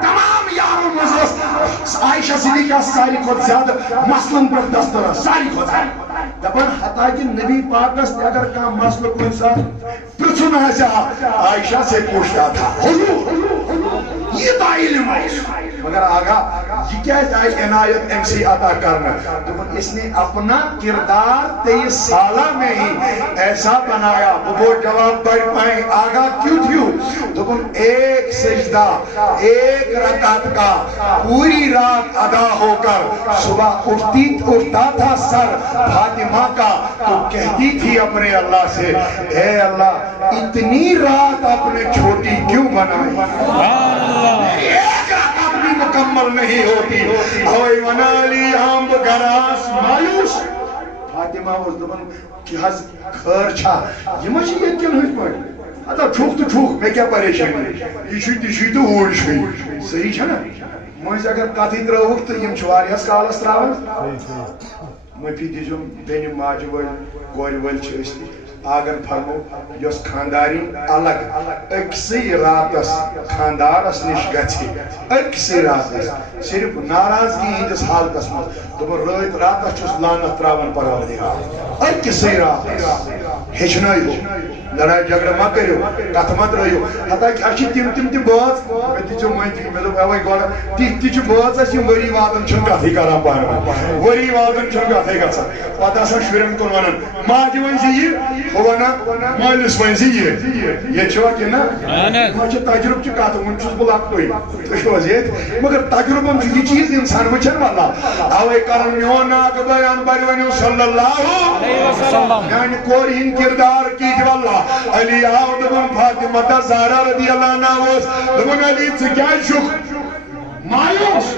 تمام یاروں منٛز عائشہ صدیقہ ساروی کھۄتہٕ زیادٕ مسلن پٮ۪ٹھ دسترس ساروی کھۄتہٕ دپان حتاکہِ نبی پاکس تہِ اگر کانٛہہ مسلہٕ کُنہِ ساتہٕ پرژھُن آسہِ ہا عائشہ سے پوچھتا تھا حضور یوٗتاہ علم مگر آگاہ یہ کیٛازِ آیہِ عنایت أمۍ سٕے عطا کرنہٕ دوٚپُن اس نے اپنا کردار 23 سالہ میں ہی ایسا بنایا وہ جواب بڑھ پائیں آگاہ کیوں تھیو دوٚپُن ایک سجدہ ایک رکعت کا پوری رات ادا ہو کر صبح اٹھتا تھا سر فاطمہ کا تو کہتی تھی اپنے اللہ سے اے اللہ اتنی رات آپ نے چھوٹی کیوں بنائی ایک رکعت بھی مکمل نہیں ہوتی اوے ونالی ہم گراس مایوس فاطمہ اوس دپان کہ حظ خٲر چھا یہِ ما چھِ ییٚتہِ کٮ۪ن ہٕنٛدۍ پٲٹھۍ ادا چھُکھ تہٕ چھُکھ مےٚ کیٛاہ پریشٲنی یہِ چھُے تہِ چھُے تہٕ اوٗرۍ چھُے صحیح چھا نا مٔنٛزۍ اگر کتھٕے ترٛٲوُکھ تہٕ یِم چھِ واریاہس کالس ترٛاوان معٲفی دیٖزیو بیٚنہِ ماجہِ وٲلۍ کورِ وٲلۍ چھِ أسۍ تہِ آگن فرمو یۄس خاندارِنۍ الگ أکسٕے راتس خاندارس نِش گژھِ أکسٕے راتس صرف ناراضگی ہٕنٛدِس حالتس منٛز دوٚپُن رٲتۍ راتس چھُس لعنت ترٛاوان پروردگار أکسٕے راتس ہیٚچھنٲیِو لڑائی جھگڑا ما کریو کتھ ما ترٲیِو ہتا اَسہِ چھِ تِم تہِ بٲژ مےٚ دِژیو مٔنٛزۍ مےٚ دوٚپ اَوَے گۄڈٕ تِتھۍ تہِ چھِ بٲژ اَسہِ یِم ؤری وادن چھِنہٕ کتھٕے کران پانہٕ ؤنۍ ؤری وادن چھِنہٕ کتھٕے گژھان پتہٕ آسان شُرٮ۪ن کُن ونان ماجہِ ؤنۍ زِ یہِ ہُہ ونان مٲلِس ؤنۍ زِ یہِ ییٚتہِ چھُوا کِنہٕ وۄنۍ چھِ تجرُبہٕ چہِ کتھ وُنہِ چھُس بہٕ لۄکٹُے تُہۍ چھِو حظ ییٚتہِ مگر تجرُبن چھُ یہِ چیٖز اِنسان وٕچھان واللہ اَوَے کران میون ناکہٕ بیان بَرِ ؤنِو صلی اللہ میانہِ کورِ ہٕنٛدۍ کِردار کِتھۍ واللہ علی آو دوٚپُن فاطمہ زہرا رضی اللہ عنہا اوس دوٚپُن علی ژٕ کیٛازِ چھُکھ مایوس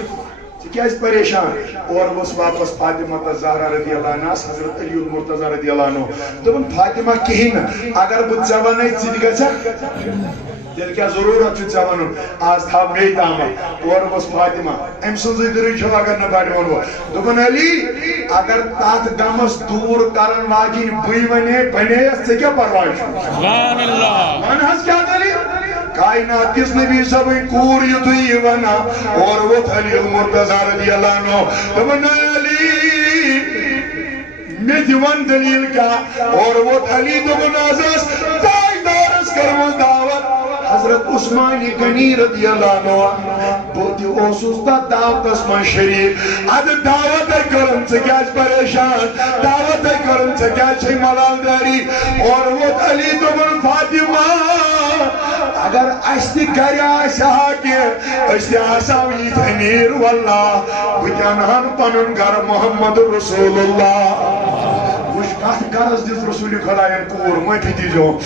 ژٕ کیٛازِ پریشان اورٕ ؤژھ واپس فاطمہ زہرا رضی اللہ عنہَ حضرت علی المرتضیٰ رضی اللہ عنہ دوٚپُن فاطمہ کِہیٖنۍ نہٕ اگر بہٕ ژےٚ وَنَے ژٕ تہِ گژھکھ تیٚلہِ کیٛاہ ضروٗرت چھُ ژےٚ وَنُن آز تھاو مے تامتھ اورٕ ؤژھ فاطمہ أمۍ سٕنٛزٕے دٕرٕے چھو اگر نہٕ بَڑِ ووٚنوٕ دوٚپُن علی اگر تتھ غمس دوٗر کرن واجِنۍ بٕے وَنے بنییَس ژےٚ کیٛاہ پرواے چھُ وَن حظ کیٛاہ دٔلیٖل کائنات کس نبی صبح کوٗر یُتھُے یہِ وَنان اورٕ ووٚتھ علی المرتضیٰ رضی اللہ عنہ دوٚپُن علی مےٚ تہِ وَن دٔلیٖل کیٛاہ اورٕ ووٚتھ علی دوٚپُن آز ٲس تاجدارس کٔرمٕژ دعوت حضرت عثمان غنی رضی اللہ عنہ بہٕ تہِ اوسُس تتھ دعوتس منٛز شریٖک ادٕ دعوتٕے کٔرٕن ژٕ کیٛازِ پریشان دعوتٕے کٔرٕن ژےٚ کیٛازِ چھے ملالداری اورٕ ووٚتھ علی دوٚپُن فاطمہ اگر اَسہِ تہِ گرِ آسہِ ہا کینٛہہ أسۍ تہِ آسہو یِتھ أمیٖر واللہ بہٕ تہِ اَنہن پنُن گرٕ محمد رسول اللہ وٕچھ کتھ غرض دِژ رسوٗلِ خۄدایَن کوٗر معٲفی دیٖزیوم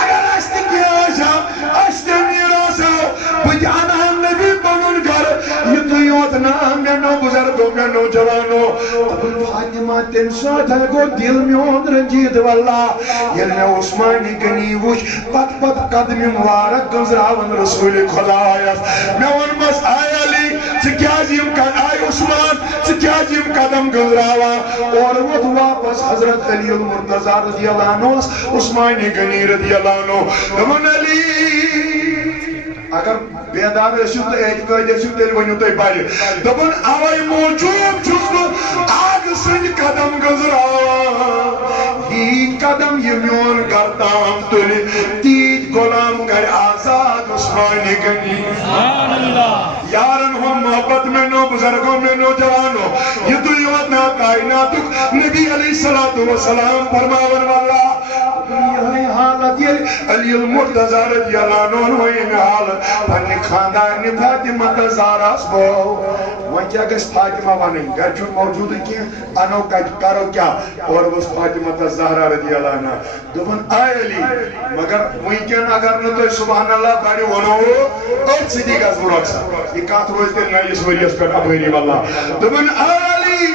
اگر اَسہِ تہِ کینٛہہ آسہِ ہا أسۍ تہِ أمیٖر آسہو بہٕ تہِ اَنہن نبی پنُن گرٕ یُتُے یوت نہٕ مےٚ نوجوانو مےٚ نوجوانو دوٚپُن فاطمہ تَمہِ ساتہٕ گوٚو دِل میون رنجیٖد واللہ ییٚلہِ مےٚ عثمان غنی وٕچھ پتہٕ قدمِم وارٕ گنٛزراوان رسوٗلِ خۄدایس مےٚ ووٚنمس آے علی ژٕ کیٛازِ یِم آے عثمان ژٕ کیٛازِ یِم قدم گنٛزراوان اورٕ ووٚتھ واپس حضرت علی المرتضیٰ رضی اللہ عنہَس عثمان غنی رضی اللہ عنہ دوٚپُن علی اگر بیدار ٲسِو تہٕ اعتقاد ٲسِو تیٚلہِ ؤنِو تُہۍ بَڑِ دوٚپُن اَوَے موٗجوٗب چھُس بہٕ آگہٕ سٕنٛدۍ قدم گنٛزراوان ییٖتۍ قدم یہِ میون گرٕ تام تُلہِ تیٖتۍ غلام کرِ آزاد عثمان غنی یارن ہُنٛد محبت مےٚ نو بُزرگو مےٚ نوجوانو یُتُے یوت نا کائناتُک نبی علیہ الصلوۃ والسلام فرماوان واللہ یِہٕے حالت ییٚلہِ علی المرتضیٰ رضی اللہ عنہُن وۄنۍ ییٚمہِ حالت پننہِ خاندارنہِ فاطمہ زہراہس بٲو وۄنۍ کیٛاہ گژھِ فاطمہ وَنٕنۍ گرِ چھُنہٕ موجوٗدٕے کینٛہہ اَنو کتہِ کرو کیٛاہ اورٕ ؤژھ فاطمہ زہرا رضی اللہ عنہا دوٚپُن آے علی مگر وٕنکٮ۪ن اگر نہٕ تۄہہِ سبحان اللہ بَڑِ ووٚنوٕ أتھۍ سۭتی گژھٕ بہٕ رۄخصت یہِ کتھ روزِ تیٚلہِ نٔیِس ؤرِیَس پٮ۪ٹھ اپٲری واللہ دوٚپُن آے علی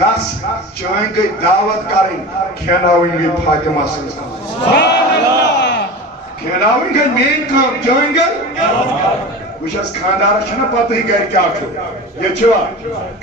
گژھ چٲنۍ گٔے دعوت کرٕنۍ کھٮ۪ناوٕنۍ گٔے فاطمہ سٕنٛز کھٮ۪ناوٕنۍ گٔے میٛٲنۍ کٲم چٲنۍ گٔے وٕچھ حظ خاندارس چھنہ پتہٕے گرِ کیٛاہ چھُ ییٚتہِ چھُوا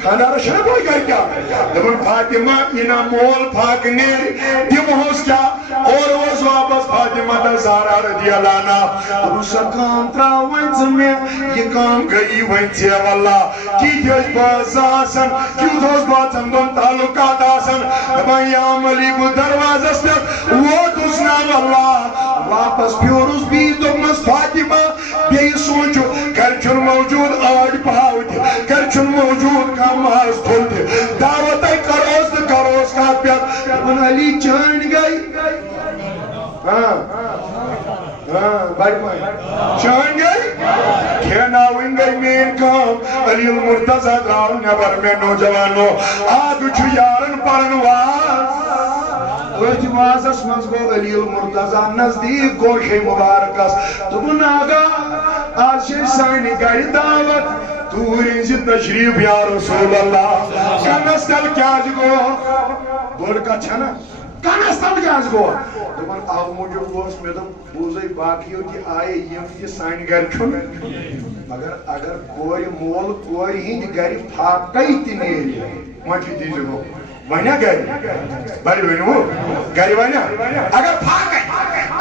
خاندارس چھنہ پاے گرِ کیٛاہ دوٚپُن فاطمہ یہِ نہ مول فاقہٕ نیرِ دِمہوس کیٛاہ اورٕ اوس واپس فاطمہ زہرا رضی اللہ عنہا دوٚپُن سۄ کٲم ترٛاو وۄنۍ ژٕ مےٚ یہِ کٲم گٔیی وۄنۍ ژےٚ واللہ کِتھۍ ٲسۍ بٲژ آسان کیُتھ اوس بٲژن دۄن تعلُقات آسان دپان یام علی بہٕ دروازس پٮ۪ٹھ ووتُس نا واللہ واپس پھیورُس بیٚیہِ دوٚپمس فاطمہ بیٚیہِ سوٗنٛچِو گرِ چھُنہٕ موجوٗد ٲڑۍ پاو تہِ گرِ چھُنہٕ موجوٗد کانٛہہ ماز پھوٚل تہِ دعوتَے کروس تہٕ کروس کتھ پٮ۪ٹھ دوٚپُن علی چٲنۍ گٔے چٲنۍ گٔے کھٮ۪ناوٕنۍ گٔے میٛٲنۍ کٲم علی المرتضیٰ درٛاو نٮ۪بر مےٚ نوجوانو آگہٕ چھُ یارن پرن واز أتھۍ وازس منٛز گوٚو علی المرتضیٰ نزدیٖک گوشے مُبارکس دوٚپُن آغا آز چھِ سانہِ گرِ دعوت توٗرۍ أنۍزِ تشریٖف یا رسول اللہ کنس تل کیٛازِ گوٚو بٔڑ کتھ چھنا کنس تل کیٛازِ گوٚو دوٚپُن اَوٕ موٗجوٗب گوس مےٚ دوٚپ بوٗزٕے باقٕیو تہِ آیے یِم تہِ سانہِ گرِ چھُنہٕ مگر اگر کورِ مول کورِ ہٕنٛدِ گرِ فاقے تہِ نیرِ معٲفی دیٖزیو وَنیا گرِ بَڑِ ؤنِو گرِ وَنیا اگر فاقے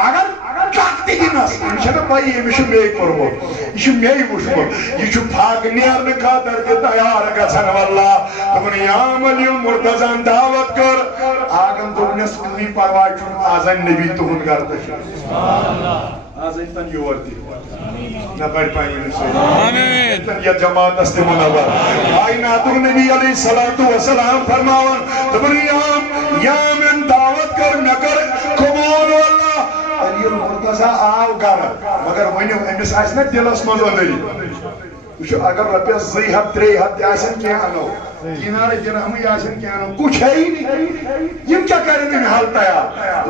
اگر کت دنس یہ پی یہ مے کورمت یہ مے وچمت یہ پھاگ نیرنے خاطر تیار گھن واللہ دپن یا علی مرتضی دعوت کر آگم دوپنس کہیں پرواہ آز نبی تہد گر آز تن یور تہ نہ بڑ پانے تن یا جماعت است منور کائنات نبی علیہ الصلوۃ والسلام فرماون دپن یا من دعوت کر نہ کر قبول واللہ علی المرتضی آو گر مگر ونیو امس آس نا دلس مز اندری وچھو اگر رپیس 2 ہتھ 3 ہتھ آسن کی انو دینار درہم آسن کی انو کچھ ہے ہی نہیں یم کیا کریں میں حال تیار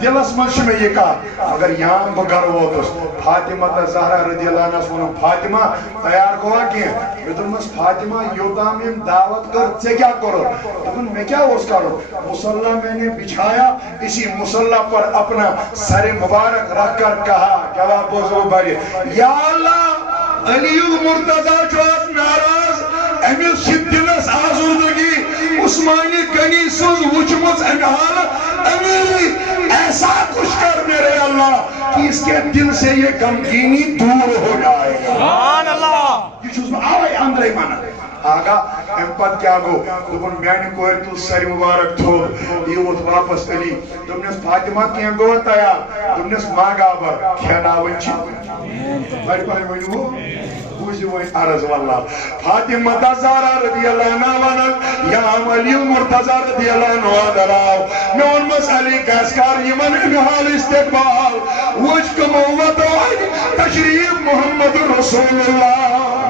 دلس مز میں یہ کہا اگر یہاں بہ گر ووتس فاطمہ زہرا رضی اللہ عنہا ون فاطمہ تیار گوا کی میں دمس فاطمہ یوتام یم دعوت کر ژے کیا کرو دپن میں کیا اس کرو مصلی میں نے بچھایا اسی مصلی پر اپنا سر مبارک رکھ کر کہا کیا بوزو بڑے یا اللہ علی مرتضی چوز ناراض امس دلس آزردگی عثمانی غنی سز وچمت امحال امیری ایسا کچھ کر میرے اللہ کہ اس کے دل سے یہ غمگینی دور ہو جائے سبحان اللہ یہ چوز میں آوائی اندرے مانا آگا امپت کیا گو دپن میانی کوئر تل سر مبارک تھوڑ یہ ووت واپس علی دپنس فاطمہ کیا گو تیار دپنس ماگا بر کھیناون چھ بڑی پہنے ونیو بوزی وین عرض واللہ فاطمہ زہرا رضی اللہ عنہ ونن یا علی مرتضی رضی اللہ عنہ دراو میون مسئلے گسکار یمن امحال استقبال وچ کموت وائی تشریف محمد رسول اللہ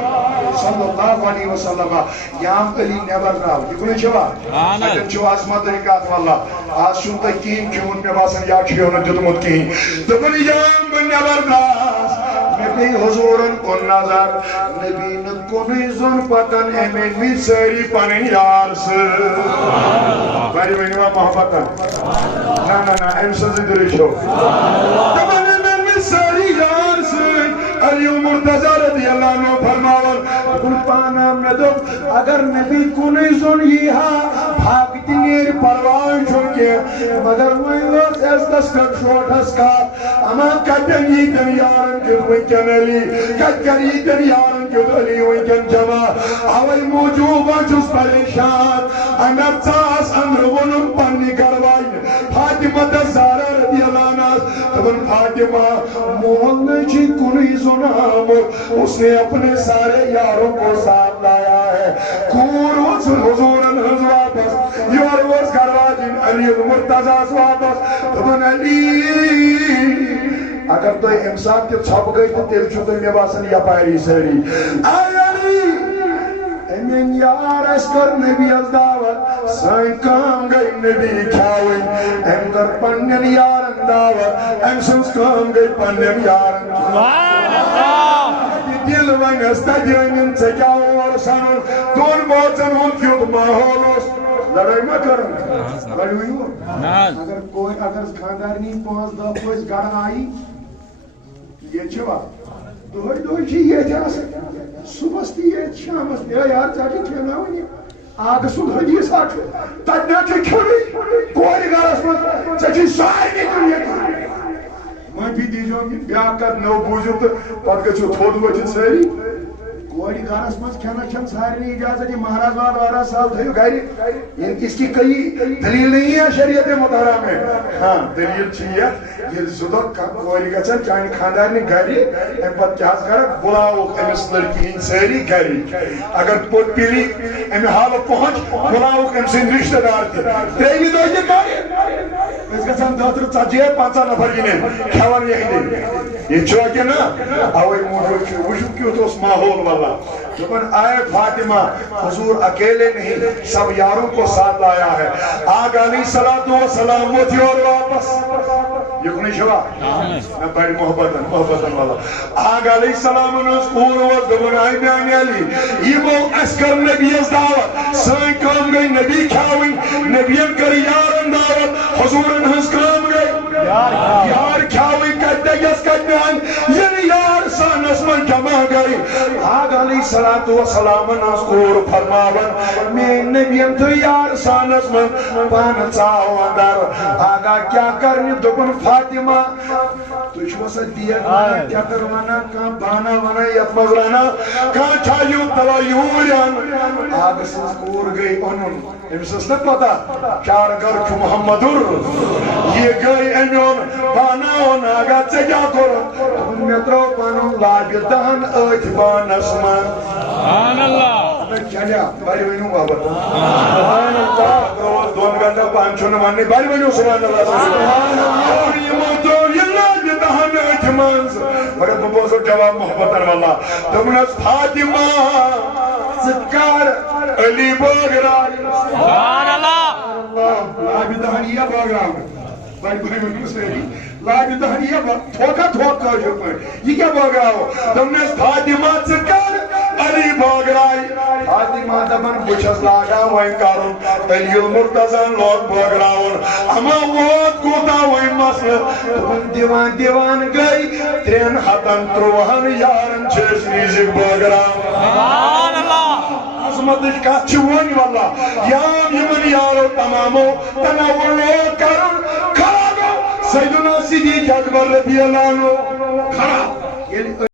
صلی اللہ علیہ وسلم یام علی نیبر راو یہ کنے چھوا سکن چھو عظمت رکات واللہ آج شنتا کین کیون میں باسن یا چھونا جتمت کین دبن یام نیبر راو نبی حضورن کن نظر نبی نکنی زن پتن امین می سری پنین یار سے باری منیوہ محبتن نا امسن زندری شو دبن امین می سری یار سے علی مرتضی رضی اللہ عنہ فرماول کن پانا مدد اگر نبی کنی زن یہاں بھاگتی نیر پروان چھوکے مگر ویلوز اس دسکر شوٹ ہسکات اما کتن یکن یارن کت ویکن علی کتن یکن یارن کت علی ویکن جمع اوی موجوبا چس پریشان اگر چاس اندر ونم پنی کروائی فاطمہ زہرا رضی اللہ عنہ تبن فاطمہ محل چی کنی زن آمد اس نے اپنے سارے یاروں کو ساتھ لایا ہے کور وصل حضورن حض واپس یور وز کرواجن علی مرتضی واپس تبن علی اگر تو امساک کے چھپ گئی تو تیل چھو تو میں باسن یا پائری سری آئی علی امین یار اس کر نبی از دعوت سائن کام گئی نبی کھاوئی ام کر پنن یارن دعوت ام سنس کام گئی پنن یارن دل ون استجرن سے کیا اور سنو دون موچن ہوں کیوں ماحولوس لڑائی میں کرن لڑائی ہوئی ہو اگر کوئی اگر خاندارنی 5-10 پوز گھر آئی یہ چھوا دوئی چی یہ جا سکتا صبح یہ شام یار چاہتے کھینا ہوئی آگ سن حدیث آٹھ تجنا چھے کھوڑی کوئی گارس مت چاچی سائی نہیں دنیا کی میں بھی دی جاؤں گی بیاہ کر نو بوجھو تو پت گچھو تھوڑ بچن سیری کوئی گارس مت کھانا چھن ساری نہیں اجازت یہ مہاراج وار 12 سال تھے گھری یعنی اس کی کئی دلیل نہیں ہے شریعت مطالعہ میں ہاں دلیل چاہیے یہ زدک کوئی گچن چاہیے خاندار نے گھری ام پت کیا کر بلاو امس لڑکی ہن ساری گھری اگر پوت پیلی ام حال پہنچ بلاو ام سن رشتہ دار تھی تریوی دو یہ گھری اس گچن 2-4-5 نفر گنے کھوان یہی دے یہ چھو کہ نا اوئی موجود وشو کیوں تو اس ماحول والا جبن آئے فاطمہ حضور اکیلے نہیں سب یاروں کو ساتھ لایا ہے آگ علیہ السلام وہ تھی اور واپس یہ کنی شوا میں بڑی محبتن والا آگ علیہ السلام انہوں پور وقت دبن آئی بیانی علی یہ وہ اسکر نبی از دعوت سائن کام گئی نبی کھاوئی نبیان کری یارن دعوت حضورن ہنس کام گئی یار کھاوئی کہتے گس کہتے ہیں یعنی یار سانس من جمع گئی آگ علیہ السلام نذکور فرماون میں نبیم تو یار سانس من پان چاو اندر آگا کیا کرنی دکن فاطمہ تُہۍ چھِوا سا دیٹ وَنان ٹٮ۪کر وَنان کانٛہہ بانہ وَنان یَتھ منٛز رَنان کانٛہہ چھا تَلا یوٗرۍ اَنُن آبہٕ سٕنٛز کوٗر گٔے اونُن أمِس ٲس نہ پتہ چارگر چھُ محمدُر یہِ گٔے أمۍ اوٚن باناوُن آگا ژےٚ کیٛاہ کوٚرُتھ دوٚپُن مےٚ ترٛوو پَنُن لابہِ دَہن أتھۍ بانس منٛز چلیا بَرِ ؤنِو بابا ترٛووُس 2 گنٹن پانہٕ چھُنہٕ وَننٕے بَرِ ؤنِو سُبحان اللہ یِمو ترٛوو یہِ لابہِ دَہن أتھۍ منٛز مگر بہٕ بوزو جواب محبتن واللہ دوٚپنَس فاطمہ ژٕ کر علی بٲگراے لابہِ دَہن یِیا بٲگراونہٕ بَرِ ؤنِو سٲری لابہِ دَہن یِیا تھوکا تھوک کٲشِر پٲٹھۍ یہِ کیٛاہ بٲگراوو دوٚپنَس فاطمہ ژٕ کر علی بٲگراے فاطمہ دَپان بہٕ چھَس لاگان وۄنۍ کَرُن علی المرتضیٰ لوگ بٲگراوُن اما ووت کوٗتاہ وۄنۍ مسلہٕ دوٚپُن دِوان دِوان گٔے 353 یارن چھِ أسۍ میوٗزِک بٲگراوان عظمتٕچ کتھ چھِ وۄنۍ واللہ یام یِمن یارو تمامو تنوُر لوگ کرُن کھڑا گوٚو سیدنا صدیق اکبر رضی اللہ عنہ کھڑا ییٚلہِ